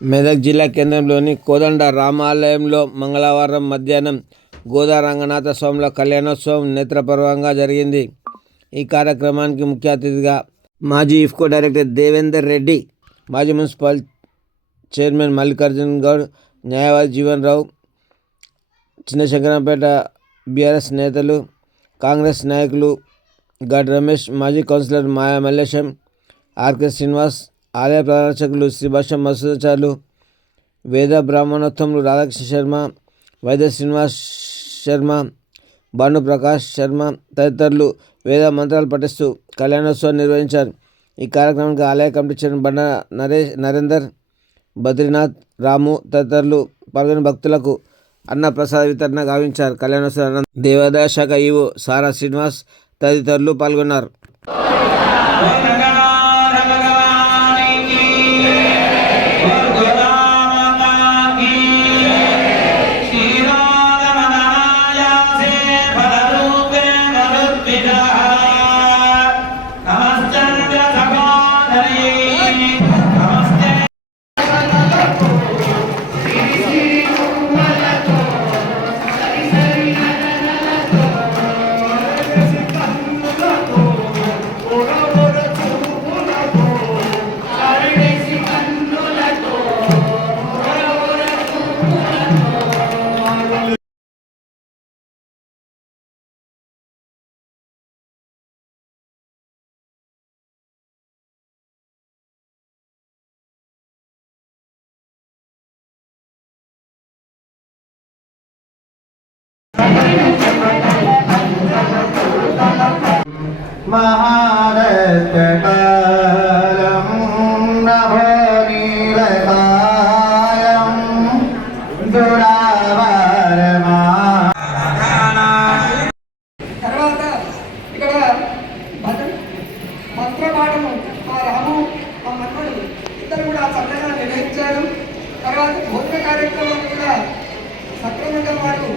మెదక్ జిల్లా కేంద్రంలోని కోదండ రామాలయంలో మంగళవారం మధ్యాహ్నం గోదా రంగనాథ స్వాముల కళ్యాణోత్సవం నేత్రపర్వంగా జరిగింది. ఈ కార్యక్రమానికి ముఖ్య అతిథిగా మాజీ ఇఫ్కో డైరెక్టర్ దేవేందర్ రెడ్డి మాజీ మున్సిపల్ చైర్మన్ మల్లికార్జున్ గౌడ్ న్యాయవాది జీవన్ రావు చిన్నశంకరంపేట బీఆర్ఎస్ నేతలు కాంగ్రెస్ నాయకులు గడ్ రమేష్ మాజీ కౌన్సిలర్ మాయా మల్లేశం ఆర్కే శ్రీనివాస్ ఆలయ ప్రదర్శకులు శ్రీభాషం మసూదాచార్యులు వేద బ్రాహ్మణోత్తములు రాధాకృష్ణ శర్మ వైద్య శ్రీనివాస్ శర్మ భాను ప్రకాష్ శర్మ తదితరులు వేద మంత్రాలు పఠిస్తూ కళ్యాణోత్సవం నిర్వహించారు. ఈ కార్యక్రమానికి ఆలయ కమిటీ చైర్మన్ బండ నరేష్ నరేందర్ బద్రీనాథ్ రాము తదితరులు పాల్గొని భక్తులకు అన్న ప్రసాద వితరణ గావించారు. కళ్యాణోత్సవం దేవాదాయ శాఖ ఈవో సారా శ్రీనివాస్ తదితరులు పాల్గొన్నారు. Thank you. महारस्तकालं नभोनीलकालं दुरावरमा తర్వాత ఇక్కడ భద్ర మంత్రపాఠము మా రాము మా మన్మడు ఇద్దరు కూడా చక్కగా నిర్వహించారు తర్వాత భోజన కార్యక్రమాన్ని కూడా సక్రమంగా వారు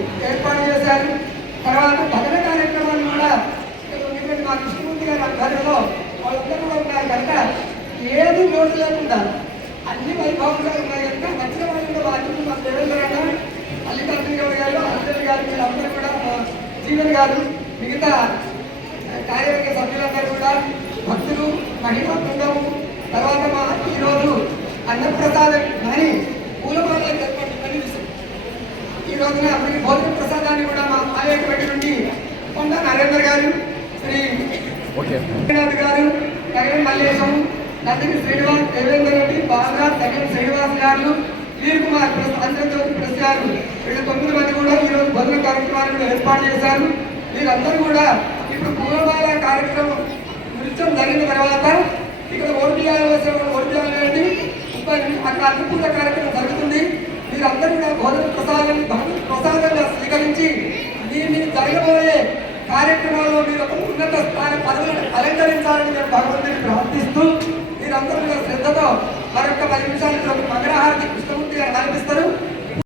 కనుక ఏది లోటు లేకుండా అన్ని వైభవంగా ఉన్నాయి కనుక నచ్చిన వాళ్ళు బాధ్యత మా దేవేంద్ర గారు మల్లికార్జున గౌడ్ గారు అందరి గారు వీళ్ళందరూ కూడా మా జీవన్ గారు మిగతా కార్యవర్గ సభ్యులందరూ కూడా భక్తులు మహిళా బృందము తర్వాత మా ఈరోజు అన్నప్రసాదం అని పూలమాలలకు ఏర్పాటు ఈ రోజున మనకి భోజన ప్రసాదాన్ని కూడా మా ఆలయ కమిటీ నుండి కొండ నరేందర్ గారు శ్రీ శ్రీనాథ్ గారు తగిన మల్లేశం నందిని శ్రీనివాస్ దేవేందర్ రెడ్డి బాగా తగిన శ్రీనివాస్ గారు వీర్ కుమార్ ప్లస్ ఆంధ్రజ్యోతి ప్రెస్ గారు వీళ్ళు తొమ్మిది మంది కూడా ఈరోజు భోజన కార్యక్రమాలను ఏర్పాటు చేశారు. వీరందరూ కూడా ఇప్పుడు పూలమాల కార్యక్రమం నృత్యం జరిగిన తర్వాత ఇక్కడ ఓటు చేయాల్సిన ఓటు చేయాలండి అక్కడ అద్భుత కార్యక్రమం జరుగుతుంది. మీరందరూ కూడా భోజన ప్రసాదాన్ని భగవత్ ప్రసాదంగా స్వీకరించి దీన్ని జరగబోయే కార్యక్రమాల్లో మీరు ఒక ఉన్నత స్థాన పదవులను అలంకరించాలని నేను భగవంతుని ప్రార్థిస్తూ మీరందరూ కూడా శ్రద్ధతో మరొక పది నిమిషాలు మంగళహారతి కృష్ణమూర్తి గారు కనిపిస్తారు